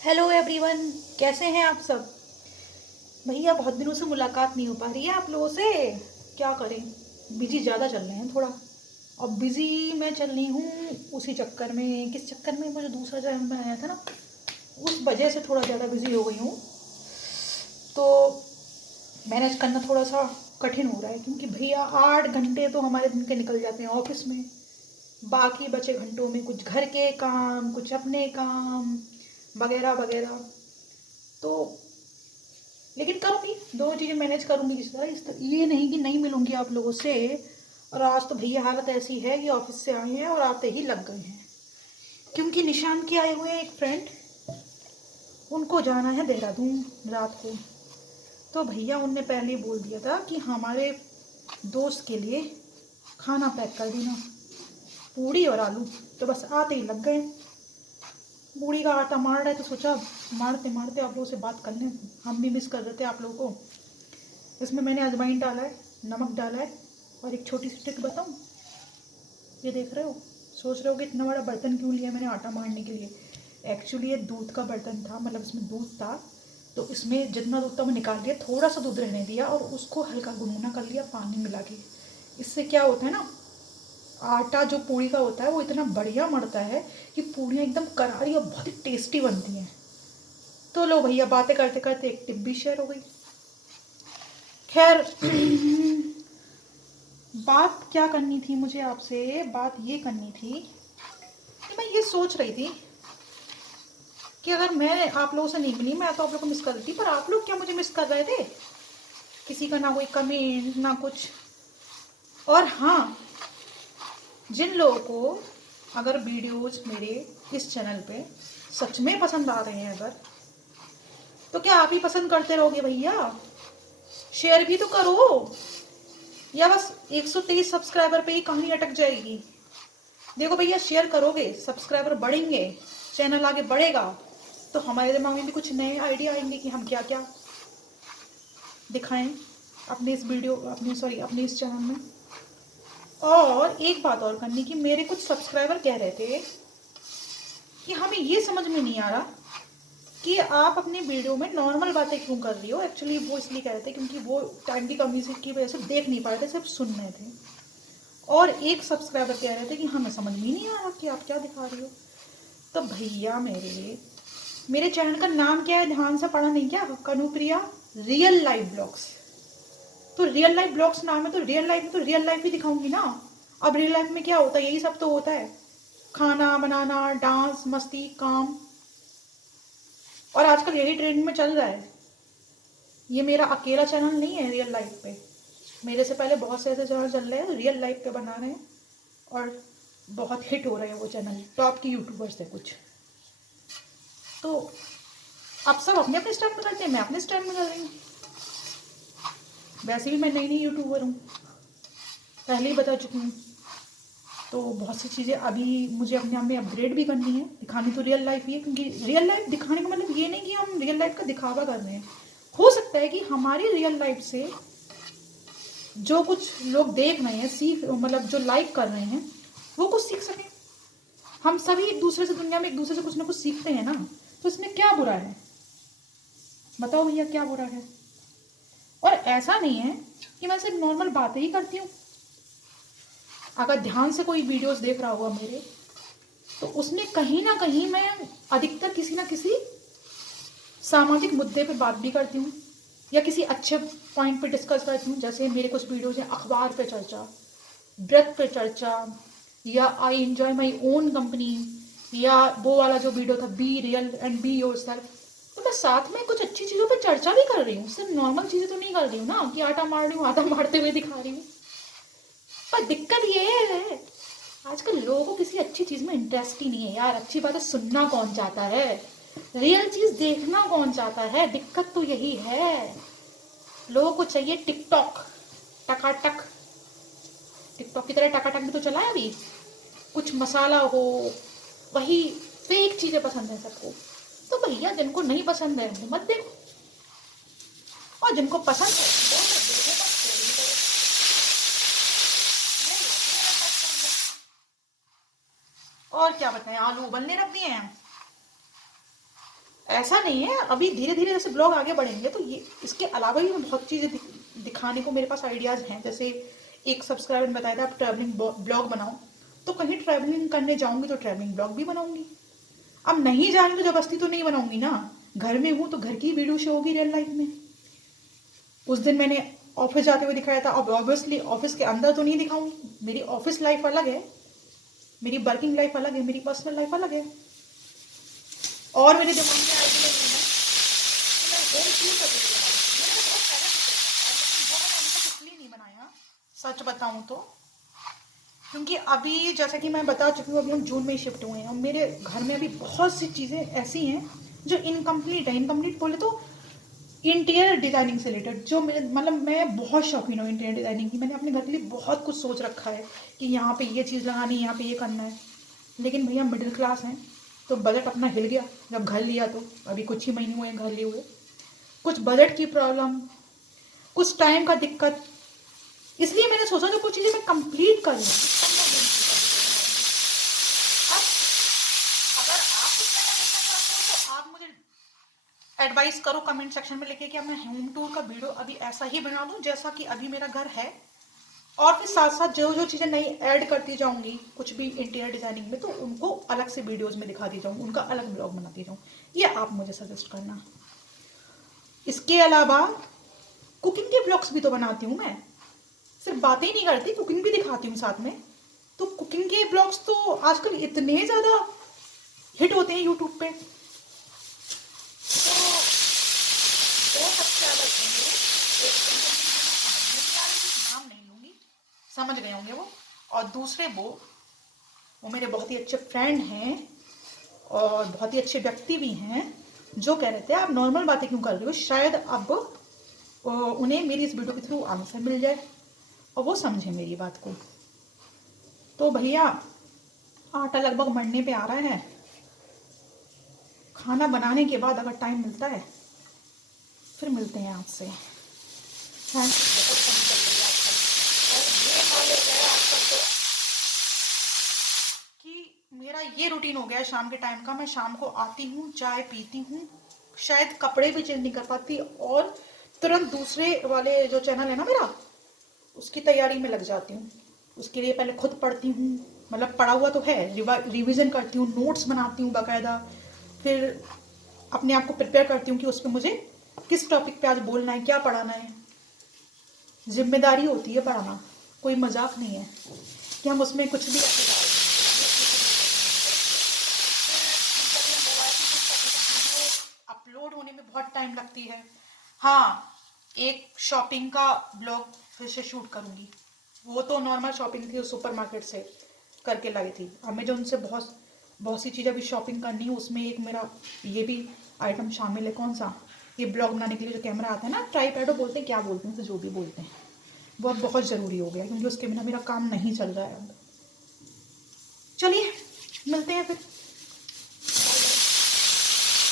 Hello everyone, कैसे हैं आप सब। भैया बहुत दिनों से मुलाकात नहीं हो पा रही है आप लोगों से। क्या करें, बिजी ज़्यादा चल रहे हैं थोड़ा। और बिजी मैं चल रही हूँ उसी चक्कर में, किस चक्कर में, मुझे दूसरा जन्म में आया था ना, उस वजह से थोड़ा ज़्यादा बिजी हो गई हूँ। तो मैनेज करना थोड़ा सा कठिन हो रहा है, क्योंकि भैया 8 घंटे तो हमारे दिन के निकल जाते हैं ऑफिस में। बाकी बचे घंटों में कुछ घर के काम, कुछ अपने काम वगैरह वगैरह। तो लेकिन करूँगी, दोनों चीज़ें मैनेज करूँगी इस तरह ये नहीं कि नहीं मिलूँगी आप लोगों से। और आज तो भैया हालत ऐसी है कि ऑफिस से आए हैं और आते ही लग गए हैं, क्योंकि निशान के आए हुए हैं एक फ्रेंड, उनको जाना है देहरादून रात को। तो भैया उनने पहले ही बोल दिया था कि हमारे दोस्त के लिए खाना पैक कर देना, पूड़ी और आलू। तो बस आते ही लग गए। पूड़ी का आटा मार रहे तो सोचा मारते मारते आप लोगों से बात कर लें, हम भी मिस कर रहे थे आप लोगों को। इसमें मैंने अजवाइन डाला है, नमक डाला है, और एक छोटी सी ट्रिक बताऊँ। ये देख रहे हो, सोच रहे हो कि इतना बड़ा बर्तन क्यों लिया मैंने आटा मारने के लिए। एक्चुअली ये दूध का बर्तन था, मतलब इसमें दूध था। तो इसमें जितना दूध था वो निकाल दिया, थोड़ा सा दूध रहने दिया और उसको हल्का गुनगुना कर लिया पानी मिला के। इससे क्या होता है ना, आटा जो पूड़ी का होता है वो इतना बढ़िया मरता है कि पूड़ियाँ एकदम करारी और बहुत ही टेस्टी बनती हैं। तो लो भैया, बातें करते करते एक टिप भी शेयर हो गई। खैर बात क्या करनी थी मुझे आपसे, बात ये करनी थी कि मैं ये सोच रही थी कि अगर मैं आप लोगों से नहीं मिली, मैं तो आप लोगों को मिस कर रही थी, पर आप लोग क्या मुझे मिस कर रहे थे। किसी का ना कोई कमेंट ना कुछ। और हाँ, जिन लोगों को अगर वीडियोस मेरे इस चैनल पे सच में पसंद आ रहे हैं अगर, तो क्या आप ही पसंद करते रहोगे भैया। शेयर भी तो करो, या बस 123 सब्सक्राइबर पे ही कहानी अटक जाएगी। देखो भैया, शेयर करोगे, सब्सक्राइबर बढ़ेंगे, चैनल आगे बढ़ेगा, तो हमारे दिमाग में भी कुछ नए आइडिया आएंगे कि हम क्या क्या दिखाएं अपने इस वीडियो, अपने इस चैनल में। और एक बात और करनी कि मेरे कुछ सब्सक्राइबर कह रहे थे कि हमें ये समझ में नहीं आ रहा कि आप अपने वीडियो में नॉर्मल बातें क्यों कर रही हो। एक्चुअली वो इसलिए कह रहे थे क्योंकि वो टाइम की कमी की वजह से देख नहीं पा रहे थे, सिर्फ सुन रहे थे। और एक सब्सक्राइबर कह रहे थे कि हमें समझ में नहीं आ रहा कि आप क्या दिखा रही हो। तो भैया मेरे चैनल का नाम क्या है, ध्यान से पढ़ा नहीं क्या, कनुप्रिया रियल लाइफ ब्लॉग्स। तो रियल लाइफ ब्लॉग्स नाम है, तो रियल लाइफ में तो रियल लाइफ ही दिखाऊंगी ना। अब रियल लाइफ में क्या होता है, यही सब तो होता है, खाना बनाना, डांस, मस्ती, काम। और आजकल यही ट्रेंड में चल रहा है। ये मेरा अकेला चैनल नहीं है रियल लाइफ पे, मेरे से पहले बहुत से ऐसे चैनल चल रहे हैं रियल लाइफ पे बना रहे हैं, और बहुत हिट हो रहे हैं वो चैनल, टॉप की यूट्यूबर्स है कुछ। तो अब सब अपने अपने स्टाइल में करते हैं, मैं अपने स्टाइल में कर रही हूँ। वैसे भी मैं नई नई यूट्यूबर हूँ, पहले ही बता चुकी हूँ। तो बहुत सी चीज़ें अभी मुझे अपने आप में अपग्रेड भी करनी है, दिखानी तो रियल लाइफ ही है, क्योंकि रियल लाइफ दिखाने का मतलब ये नहीं कि हम रियल लाइफ का दिखावा कर रहे हैं। हो सकता है कि हमारी रियल लाइफ से जो कुछ लोग देख रहे हैं, सीख, मतलब जो लाइक कर रहे हैं, वो कुछ सीख सकें। हम सभी एक दूसरे से, दुनिया में एक दूसरे से कुछ ना कुछ सीखते हैं ना, तो इसमें क्या बुरा है, बताओ भैया क्या बुरा है। और ऐसा नहीं है कि मैं सिर्फ नॉर्मल बातें ही करती हूँ। अगर ध्यान से कोई वीडियोस देख रहा होगा मेरे, तो उसमें कहीं ना कहीं मैं अधिकतर किसी ना किसी सामाजिक मुद्दे पे बात भी करती हूँ, या किसी अच्छे पॉइंट पे डिस्कस करती हूँ। जैसे मेरे कुछ वीडियोज हैं अखबार पे चर्चा, ब्रेथ पे चर्चा, या I enjoy my own company, या वो वाला जो वीडियो था be real and be your self. तो मैं साथ में कुछ अच्छी चीज़ों पर चर्चा भी कर रही हूँ, सिर्फ नॉर्मल चीज़ें तो नहीं कर रही हूँ ना कि आटा मार रही हूँ, आटा मारते हुए दिखा रही हूँ। पर दिक्कत ये है, आजकल लोगों को किसी अच्छी चीज़ में इंटरेस्ट ही नहीं है यार। अच्छी बातें सुनना कौन चाहता है, रियल चीज़ देखना कौन चाहता है। दिक्कत तो यही है, लोगों को चाहिए टिकटॉक, टकाटक। टिकटॉक की तरह टकाटक भी तो चला है अभी, कुछ मसाला हो, वही फेक चीज़ें पसंद है सबको। तो भैया जिनको नहीं पसंद है वो मत देखो, और जिनको पसंद है वो मत देखो, मत स्क्रॉल करो। और क्या बताएं, आलू उबलने रख दिए हैं। ऐसा नहीं है, अभी धीरे धीरे जैसे ब्लॉग आगे बढ़ेंगे तो ये इसके अलावा भी मैं बहुत चीज़ें दिखाने को मेरे पास आइडियाज़ हैं। जैसे एक सब्सक्राइबर ने बताया था आप ट्रैवलिंग ब्लॉग बनाओ, तो कहीं ट्रैवलिंग करने जाऊंगी तो ट्रैवलिंग ब्लॉग भी बनाऊंगी। अब नहीं जा रही तो जबरदस्ती तो नहीं बनाऊंगी ना, घर में हूँ तो घर की वीडियो शो होगी रियल लाइफ में। उस दिन मैंने ऑफिस जाते हुए दिखाया था, अब ऑब्वियसली ऑफिस के अंदर तो नहीं दिखाऊंगी। मेरी ऑफिस लाइफ अलग है, मेरी वर्किंग लाइफ अलग है, मेरी पर्सनल लाइफ अलग है। और मेरे दिमाग में आइडिया नहीं है तो मैं होम क्यों कर रही हूँ। मैंने बहुत पहले बहुत अभी तक इसलिए नहीं बनाया, सच बताऊँ तो, क्योंकि अभी जैसा कि मैं बता चुकी हूँ अभी हम जून में ही शिफ्ट हुए हैं और मेरे घर में अभी बहुत सी चीज़ें ऐसी हैं जो इनकम्प्लीट है। इनकम्प्लीट बोले तो इंटीरियर डिज़ाइनिंग से रिलेटेड, जो मेरे मतलब मैं बहुत शौकीन हूँ इंटीरियर डिज़ाइनिंग की। मैंने अपने घर के लिए बहुत कुछ सोच रखा है कि यहाँ पे ये चीज़ लगानी है, यहाँ पे ये करना है। लेकिन भैया मिडिल क्लास हैं तो बजट अपना हिल गया जब घर लिया, तो अभी कुछ ही महीने हुए हैं घर लिए हुए। कुछ बजट की प्रॉब्लम, कुछ टाइम का दिक्कत, इसलिए मैंने सोचा जो कुछ चीज़ें मैं कंप्लीट कर लूँ। अगर आप कुछ करना चाहते हो तो आप मुझे एडवाइस करो कमेंट सेक्शन में लिखे कि मैं होम टूर का वीडियो अभी ऐसा ही बना दूं जैसा कि अभी मेरा घर है, और फिर साथ साथ जो जो चीज़ें नई ऐड करती जाऊंगी कुछ भी इंटीरियर डिजाइनिंग में, तो उनको अलग से वीडियोस में दिखाती जाऊँ, उनका अलग ब्लॉग बनाती जाऊँ। ये आप मुझे सजेस्ट करना। इसके अलावा कुकिंग के ब्लॉग्स भी तो बनाती हूँ मैं, सिर्फ बातें ही नहीं करती, कुकिंग भी दिखाती हूँ साथ में। तो कुकिंग के ब्लॉग्स तो आजकल इतने ज़्यादा हिट होते हैं यूट्यूब पे, तो वो सबसे ज़्यादा होंगे। नाम नहीं लूँगी, समझ गए होंगे वो। और दूसरे वो मेरे बहुत ही अच्छे फ्रेंड हैं और बहुत ही अच्छे व्यक्ति भी हैं, जो कह रहे थे आप नॉर्मल बातें क्यों कर रही हो, शायद अब उन्हें मेरी इस वीडियो के थ्रू आंसर मिल जाए और वो समझे मेरी बात को। तो भैया आटा लगभग मरने पे आ रहा है, खाना बनाने के बाद अगर टाइम मिलता है फिर मिलते हैं आपसे। थैंक कि मेरा ये रूटीन हो गया है शाम के टाइम का। मैं शाम को आती हूँ, चाय पीती हूँ, शायद कपड़े भी चेंज नहीं कर पाती, और तुरंत दूसरे वाले जो चैनल है ना मेरा, उसकी तैयारी में लग जाती हूँ। उसके लिए पहले खुद पढ़ती हूँ, मतलब पढ़ा हुआ तो है, रिवीजन करती हूँ, नोट्स बनाती हूँ बाकायदा, फिर अपने आप को प्रिपेयर करती हूँ कि उस पर मुझे किस टॉपिक पे आज बोलना है, क्या पढ़ाना है। जिम्मेदारी होती है पढ़ाना, कोई मजाक नहीं है कि हम उसमें कुछ भी ऐसे डाल दें। अपलोड होने में बहुत टाइम लगती है। हाँ, एक शॉपिंग का ब्लॉग फिर से शूट करूँगी, वो तो नॉर्मल शॉपिंग थी, सुपरमार्केट से करके लाई थी। अमेजोन से बहुत बहुत सी चीज़ें अभी शॉपिंग करनी है, उसमें एक मेरा ये भी आइटम शामिल है। कौन सा, ये ब्लॉग बनाने के लिए जो कैमरा आता है ना, ट्राइपैडो बोलते हैं, क्या बोलते हैं तो जो भी बोलते हैं, वो अब बहुत ज़रूरी हो गया क्योंकि उसके बिना मेरा काम नहीं चल रहा है अब। चलिए मिलते हैं फिर।